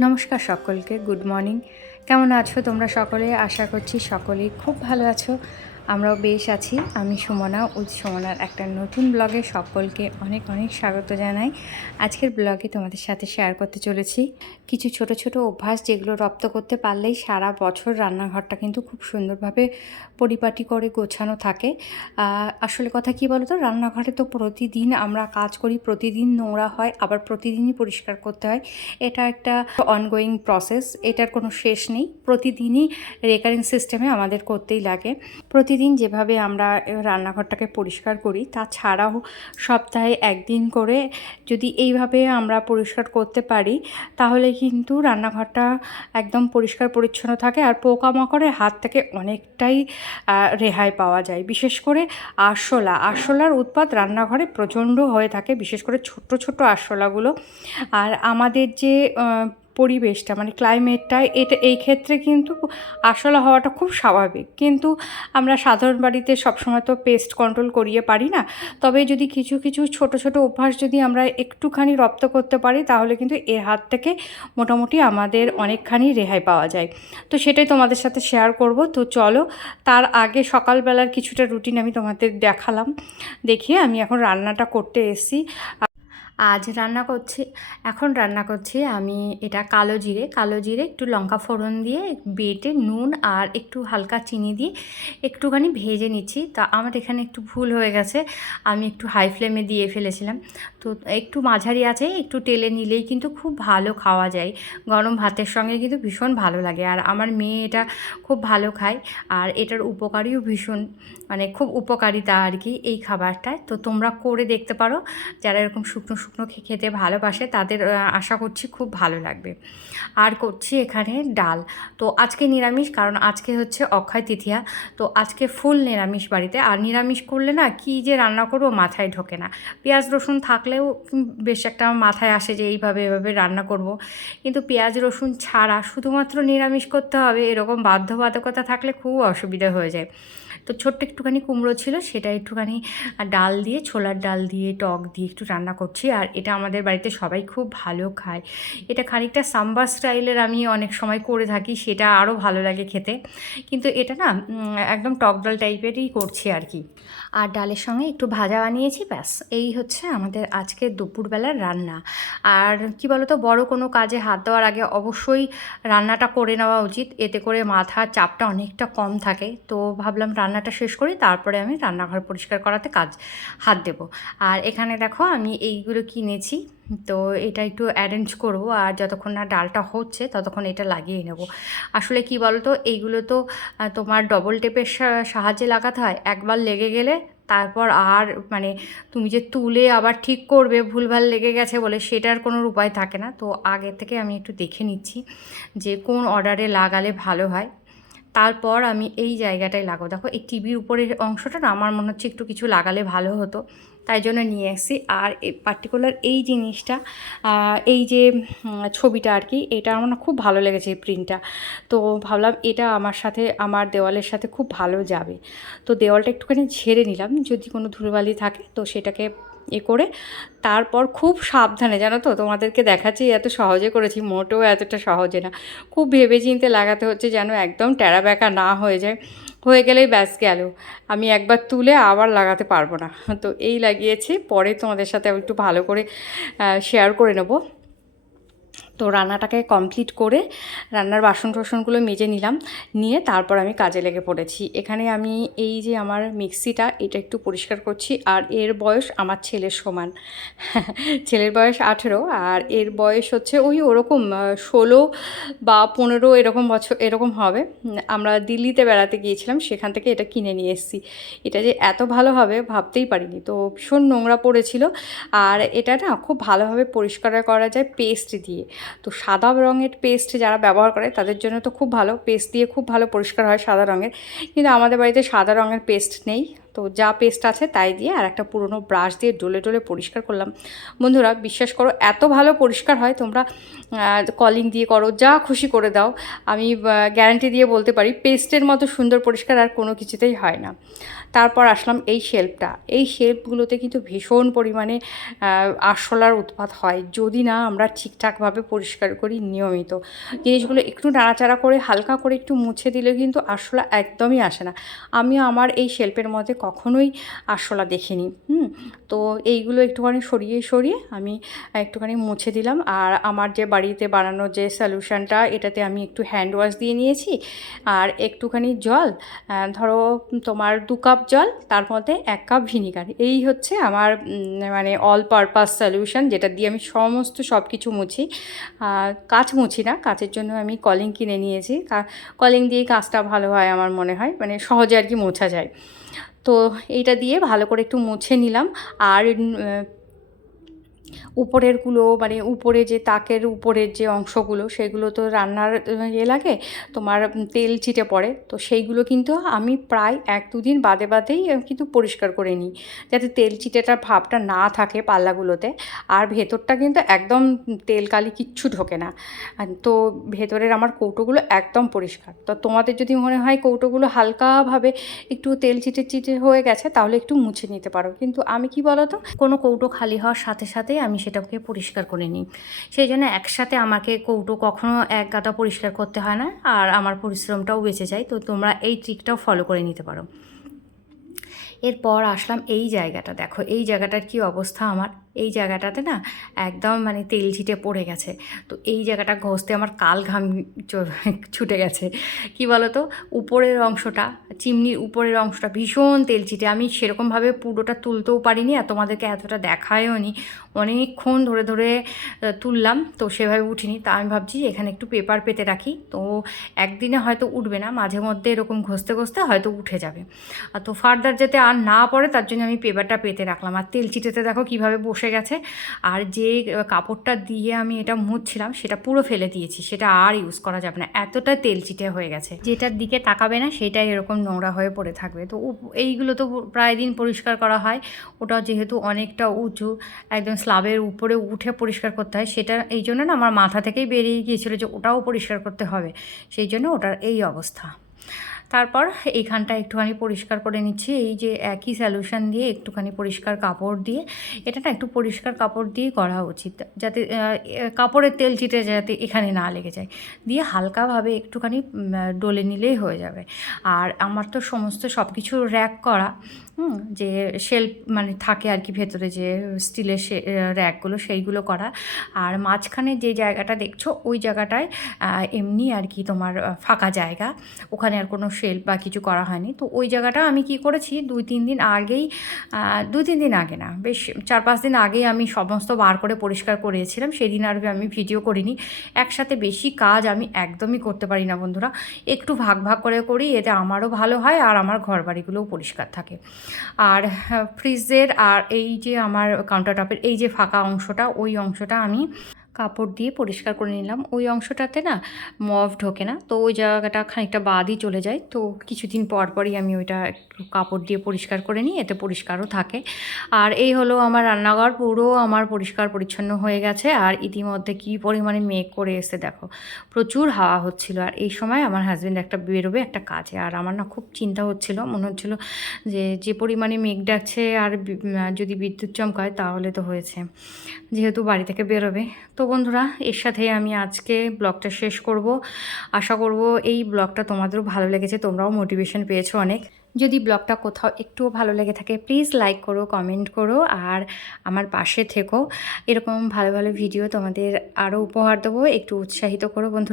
নমস্কার সকলকে good morning. কেমন আছো তোমরা সকলে? আশা করছি সকলেই খুব ভালো আছো। আমরাও বেশ আছি। আমি সুমনা উজ সুমনার একটা নতুন ব্লগে সকলকে অনেক অনেক স্বাগত জানাই। আজকের ব্লগে তোমাদের সাথে শেয়ার করতে চলেছি। কিছু ছোট ছোট অভ্যাস যেগুলো রপ্ত করতে পারলেই সারা বছর রান্নাঘরটা কিন্তু খুব সুন্দরভাবে পরিপাটি করে গোছানো থাকে। আসলে কথা কি বলো তো রান্নাঘরে তো প্রতিদিন আমরা কাজ করি, প্রতিদিন নোংরা হয়, আবার প্রতিদিনই পরিষ্কার করতে হয়। এটা একটা অনগোয়িং প্রসেস এটার কোনো শেষ নেই। প্রতিদিনই রেকারিং সিস্টেমে আমাদের করতেই লাগে। প্রতিদিন যেভাবে আমরা রান্নাঘরটাকে পরিষ্কার করি, তাছাড়াও সপ্তাহে একদিন করে যদি এইভাবে আমরা পরিষ্কার করতে পারি, তাহলে কিন্তু রান্নাঘরটা একদম পরিষ্কার পরিচ্ছন্ন থাকে আর পোকামাকড়ের হাত থেকে অনেকটাই রেহাই পাওয়া যায়। বিশেষ করে আরশোলা, আরশোলার উৎপাত রান্নাঘরে প্রচণ্ড হয়ে থাকে, বিশেষ করে ছোট্ট ছোট্ট আরশোলাগুলো। আর আমাদের যে পরিবেশটা মানে ক্লাইমেটটা এটা, এই ক্ষেত্রে কিন্তু আরশোলা হওয়াটা খুব স্বাভাবিক। কিন্তু আমরা সাধারণ বাড়িতে সবসময় তো পেস্ট কন্ট্রোল করিয়ে পারি না। তবে যদি কিছু কিছু ছোট ছোট অভ্যাস যদি আমরা একটুখানি রপ্ত করতে পারি, তাহলে কিন্তু এর হাত থেকে মোটামুটি আমাদের অনেকখানি রেহাই পাওয়া যায়। তো সেটাই তোমাদের সাথে শেয়ার করব। তো চলো, তার আগে সকালবেলার কিছুটা রুটিন আমি তোমাদের দেখালাম। দেখিয়ে আমি এখন রান্নাটা করতে এসেছি। আজ রান্না করছি, এখন রান্না করছি আমি এটা কালো জিরে। কালো জিরে একটু লঙ্কা ফোড়ন দিয়ে, বেটে নুন আর একটু হালকা চিনি দিয়ে একটুখানি ভেজে নিচ্ছি। তা আমার এখানে একটু ভুল হয়ে গেছে, আমি একটু হাই ফ্লেমে দিয়ে ফেলেছিলাম। তো একটু মাঝারি আছে, একটু তেলে নিলেই কিন্তু খুব ভালো খাওয়া যায়। গরম ভাতের সঙ্গে কিন্তু ভীষণ ভালো লাগে আর আমার মেয়ে এটা খুব ভালো খায় আর এটার উপকারীও ভীষণ মানে খুব উপকারিতা আর কি এই খাবারটায়। তো তোমরা করে দেখতে পারো, যারা এরকম শুকনো শুকনো খেতে ভালোবাসে, তাদের আশা করছি খুব ভালো লাগবে। আর করছি এখানে ডাল। তো আজকে নিরামিষ, কারণ আজকে হচ্ছে অক্ষয় তৃতীয়া তো আজকে ফুল নিরামিষ বাড়িতে। আর নিরামিষ করলে না, কি যে রান্না করব মাথায় ঢোকে না। পেঁয়াজ, রসুন থাকলেও বেশ একটা মাথায় আসে যে এইভাবে, এভাবে রান্না করব। কিন্তু পেঁয়াজ, রসুন ছাড়া শুধুমাত্র নিরামিষ করতে হবে, এরকম বাধ্যবাধকতা থাকলে খুব অসুবিধা হয়ে যায়। তো ছোট্ট একটুখানি কুমড়ো ছিল, সেটা একটুখানি ডাল দিয়ে, ছোলার ডাল দিয়ে, টক দিয়ে একটু রান্না করছি। আর এটা আমাদের বাড়িতে সবাই খুব ভালো খায়। এটা খানিকটা সাম্বার স্টাইলের আমি অনেক সময় করে থাকি, সেটা আরও ভালো লাগে খেতে। কিন্তু এটা না একদম টক ডাল টাইপেরই করছি আর কি। আর ডালের সঙ্গে একটু ভাজা বানিয়েছি, ব্যাস। এই হচ্ছে আমাদের আজকে দুপুরবেলার রান্না। আর কি বলতো, বড় কোনো কাজে হাত দেওয়ার আগে অবশ্যই রান্নাটা করে নেওয়া উচিত। এতে করে মাথার চাপটা অনেকটা কম থাকে। তো ভাবলাম রান্নাটা শেষ করি, তারপরে আমি রান্নাঘর পরিষ্কার করাতে কাজ হাত দেবো। আর এখানে দেখো, আমি এইগুলো কিনেছি। তো এটা একটু অ্যারেঞ্জ করব আর যতক্ষণ না ডালটা হচ্ছে ততক্ষণ এটা লাগিয়ে নেব। আসলে কি বলতো, এইগুলো তো তোমার ডবল টেপের সাহায্যে লাগাতে হয়। একবার লেগে গেলে তারপর আর মানে তুমি যে তুলে আবার ঠিক করবে ভুলভাল লেগে গেছে বলে সেটার কোনো উপায় থাকে না। তো আগে থেকে আমি একটু দেখে নিচ্ছি যে কোন অর্ডারে লাগালে ভালো হয়। তারপর আমি এই জায়গাটায় লাগাবো। দেখো, এই টিভির উপরের অংশটা না, আমার মনে হচ্ছে একটু কিছু লাগালে ভালো হতো। তাই জন্য নিয়ে এসেছি। আর পার্টিকুলার এই জিনিসটা এই যে ছবিটা আর কি, এটা আমার না খুব ভালো লেগেছে এই প্রিন্টটা তো ভাবলাম এটা আমার সাথে, আমার দেওয়ালের সাথে খুব ভালো যাবে। তো দেওয়ালটা একটুখানি ঝেড়ে নিলাম, যদি কোনো ধুলোবালি থাকে তো সেটাকে এ করে তারপর খুব সাবধানে, জানো তো, তোমাদেরকে দেখাচ্ছি, এত সহজে করেছি, মোটেও এতটা সহজে না। খুব ভেবে চিন্তে লাগাতে হচ্ছে যেন একদম টেরা ব্যাকা না হয়ে যায়। হয়ে গেলেই ব্যাস গেল। আমি একবার তুলে আবার লাগাতে পারব না। তো এই লাগিয়েছি, পরে তোমাদের সাথে একটু ভালো করে শেয়ার করে নেব। তো রান্নাটাকে কমপ্লিট করে রান্নার বাসন টাসনগুলো মেজে নিলাম। নিয়ে তারপর আমি কাজে লেগে পড়েছি। এখানে আমি এই যে আমার মিক্সিটা, এটা একটু পরিষ্কার করছি। আর এর বয়স আমার ছেলের সমান। ছেলের বয়স আঠেরো, আর এর বয়স হচ্ছে ওই ওরকম ষোলো বা পনেরো এরকম বছর, এরকম হবে। আমরা দিল্লিতে বেড়াতে গিয়েছিলাম, সেখান থেকে এটা কিনে নিয়ে এসেছি। এটা যে এত ভালো হবে ভাবতেই পারিনি। তো ভীষণ নোংরা পড়েছিল। আর এটা না খুব ভালোভাবে পরিষ্কার করা যায় পেস্ট দিয়ে। তো সাদা রঙের পেস্ট যারা ব্যবহার করে, তাদের জন্য তো খুব ভালো। পেস্ট দিয়ে খুব ভালো পরিষ্কার হয় সাদা রঙের। কিন্তু আমাদের বাড়িতে সাদা রঙের পেস্ট নেই। তো যা পেস্ট আছে তাই দিয়ে আর একটা পুরনো ব্রাশ দিয়ে ডলে ডলে পরিষ্কার করলাম। বন্ধুরা, বিশ্বাস করো, এত ভালো পরিষ্কার হয়, তোমরা কলিং দিয়ে করো, যা খুশি করে দাও। আমি গ্যারান্টি দিয়ে বলতে পারি পেস্টের মতো সুন্দর পরিষ্কার আর কোনো কিছুতেই হয় না। তারপর আসলাম এই শেল্ফটা এই শেল্ফগুলোতে কিন্তু ভীষণ পরিমাণে আরশোলার উৎপাত হয়। যদি না আমরা ঠিকঠাকভাবে পরিষ্কার করি নিয়মিত। জিনিসগুলো একটু নাড়াচাড়া করে, হালকা করে একটু মুছে দিলে কিন্তু আরশোলা একদমই আসে না। আমি আমার এই শেল্ফের মধ্যে কখনোই আরশোলা দেখিনি, হুম? তো এইগুলো একটুখানি সরিয়ে সরিয়ে আমি একটুখানি মুছে দিলাম। আর আমার যে বাড়িতে বানানো যে সলিউশনটা এটাতে আমি একটু হ্যান্ড ওয়াশ দিয়ে নিয়েছি। আর একটুখানি জল ধরো তোমার দু কাপ জল, তার মধ্যে এক কাপ ভিনিগার এই হচ্ছে আমার মানে অল পারপাস সলিউশন যেটা দিয়ে আমি সমস্ত সব কিছু মুছি কাচ মুছি না, কাচের জন্য আমি কলিং কিনে নিয়েছি। কলিং দিয়েই কাজটা ভালো হয় আমার মনে হয় মানে সহজে আর কি মোছা যায়। তো এইটা দিয়ে ভালো করে একটু মুছে নিলাম। আর উপরেরগুলো মানে উপরে যে তাকের উপরের যে অংশগুলো, সেগুলো তো রান্নার ইয়ে লাগে, তোমার তেল ছিটে পড়ে। তো সেইগুলো কিন্তু আমি প্রায় এক দুদিন বাদে বাদেই কিন্তু পরিষ্কার করে নিই। যাতে তেল ছিটেটার ভাবটা না থাকে পাল্লাগুলোতে। আর ভেতরটা কিন্তু একদম তেল কালি কিচ্ছু ঢোকে না। তো ভেতরের আমার কৌটোগুলো একদম পরিষ্কার। তো তোমাদের যদি মনে হয় কৌটোগুলো হালকাভাবে একটু তেল ছিটে চিটে হয়ে গেছে, তাহলে একটু মুছে নিতে পারো। কিন্তু আমি কি বলো তো কোনো কৌটো খালি হওয়ার সাথে সাথেই আমি সেটাকে পরিষ্কার করে নিই। সেই জন্য একসাথে আমাকে কৌটো কখনও এক গাদা পরিষ্কার করতে হয় না, আর আমার পরিশ্রমটাও বেঁচে যায়। তো তোমরা এই ট্রিকটাও ফলো করে নিতে পারো। এরপর আসলাম এই জায়গাটা। দেখো, এই জায়গাটার কি অবস্থা আমার? এই জায়গাটাতে না একদম মানে তেল ছিটে পড়ে গেছে। তো এই জায়গাটা ঘষতে আমার কাল ঘাম ছুটে গেছে। কি বলো তো উপরের অংশটা, চিমনির উপরের অংশটা ভীষণ তেল ছিটে। আমি সেরকমভাবে পুরোটা তুলতেও পারিনি আর তোমাদেরকে এতটা দেখায়ও নি। অনেকক্ষণ ধরে ধরে তুললাম, তো সেভাবে উঠিনি। তা আমি ভাবছি এখানে একটু পেপার পেতে রাখি। তো একদিনে হয়তো উঠবে না, মাঝে মধ্যে এরকম ঘষতে ঘষতে হয়তো উঠে যাবে। তো ফার্দার যাতে আর না পড়ে তার জন্য আমি পেপারটা পেতে রাখলাম। আর তেল চিটেতে দেখো কীভাবে বসে গেছে। আর যে কাপড়টা দিয়ে আমি এটা মুছছিলাম, সেটা পুরো ফেলে দিয়েছি। সেটা আর ইউজ করা যাবে না। এতটা তেল চিটে হয়ে গেছে। যেটার দিকে তাকাবে না, সেটাই এরকম নোংরা হয়ে পড়ে থাকবে। তো এইগুলো তো প্রায় দিন পরিষ্কার করা হয়। ওটা যেহেতু অনেকটা উঁচু, একদম স্লাবের উপরে উঠে পরিষ্কার করতে হয়। সেটা, এই জন্য না আমার মাথা থেকেই বেরিয়ে গিয়েছিল যে ওটাও পরিষ্কার করতে হবে। সেই জন্য ওটার এই অবস্থা। তারপর এইখানটা একটুখানি পরিষ্কার করে নিচ্ছি। এই যে একই সলিউশন দিয়ে একটুখানি পরিষ্কার কাপড় দিয়ে এটা না একটু পরিষ্কার কাপড় দিয়ে করা উচিত। যাতে কাপড়ের তেল চিটে যাতে এখানে না লেগে যায়। দিয়ে হালকাভাবে একটুখানি ডলে নিলেই হয়ে যাবে। আর আমার তো সমস্ত সব কিছু র্যাক করা যে শেল্প মানে থাকে আর কি ভেতরে যে স্টিলের সে র্যাকগুলো সেইগুলো করা। আর মাঝখানে যে জায়গাটা দেখছ, ওই জায়গাটায় এমনি আর কি তোমার ফাঁকা জায়গা। ওখানে আর কোনো শেল্প বা কিছু করা হয়নি। তো ওই জায়গাটা আমি কি করেছি, দুই, তিন দিন আগেই দুই, তিন দিন আগে না, বেশ চার, পাঁচ দিন আগেই আমি সমস্ত বার করে পরিষ্কার করেছিলাম সেদিন আর আমি ভিডিও করিনি। একসাথে বেশি কাজ আমি একদমই করতে পারি না বন্ধুরা। একটু ভাগ ভাগ করে করি, এতে আমারও ভালো হয় আর আমার ঘর বাড়িগুলোও পরিষ্কার থাকে। আর ফ্রিজের আর এই যে আমার কাউন্টার টপের এই যে ফাঁকা অংশটা, ওই অংশটা আমি কাপড় দিয়ে পরিষ্কার করে নিলাম। ওই অংশটাতে না মভ ঢোকে না, তো ওই জায়গাটা খানিকটা বাদই চলে যায়। তো কিছুদিন পর পরই আমি ওইটা একটু কাপড় দিয়ে পরিষ্কার করে নিই, এতে পরিষ্কারও থাকে। আর এই হলো আমার রান্নাঘর, পুরো আমার পরিষ্কার পরিচ্ছন্ন হয়ে গেছে। আর ইতিমধ্যে কি পরিমাণে মেঘ করে এসে দেখো, প্রচুর হাওয়া হচ্ছিল। আর এই সময় আমার হাজব্যান্ড একটা বেরোবে একটা কাজে। আর আমার না খুব চিন্তা হচ্ছিল, মনে হচ্ছিল যে যে পরিমাণে মেঘ ডাকছে আর যদি বিদ্যুৎ চমকায় তাহলে তো হয়েছে। যেহেতু বাড়ি থেকে বেরোবে, তো বন্ধুরা, এর সাথে আমি আজকে ব্লগটা শেষ করব। আশা করব এই ব্লগটা তোমাদেরও ভালো লেগেছে, তোমরাও মোটিভেশন পেয়েছ অনেক। যদি ব্লগটা কোথাও একটুও ভালো লেগে থাকে, প্লিজ লাইক করো, কমেন্ট করো আর আমার পাশে থেকো। এরকম ভালো ভালো ভিডিও তোমাদের আরও উপহার দেবো, একটু উৎসাহিত করো বন্ধুরা।